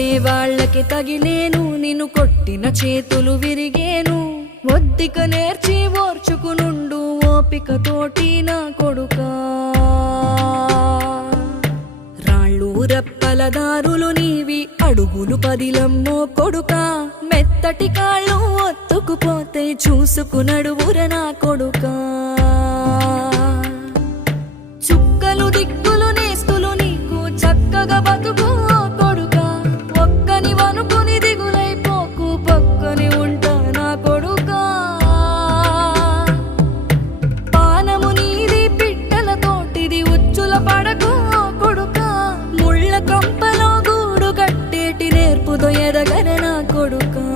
కొడితే వాళ్ళకి తగిలేను, నిన్ను కొట్టిన చేతులు విరిగేను. ఒద్దిక నేర్చి ఓర్చుకునుండు ఓపికతోటి నా కొడుకా. రాళ్ళు రెప్పల దారులు నీవి, అడుగులు పదిలమ్మో కొడుకా. మెత్తటి కాళ్ళు ఒత్తుకుపోతే చూసుకునడువుర నా కొడుకా. చుక్కలు దిక్కులు నేస్తులు నీకు చక్కగా బతుకు కొడుకా. ఒక్కని వనుకుని దిగులైపోకు, పక్కని ఉంటా నా కొడుకా. పానము నీది పిట్టల తోటిది, ఉచ్చుల పడకు కొడుకా. ముళ్ళ కంపలో గూడు కట్టేటి నేర్పుతో ఎదగర నా కొడుకా.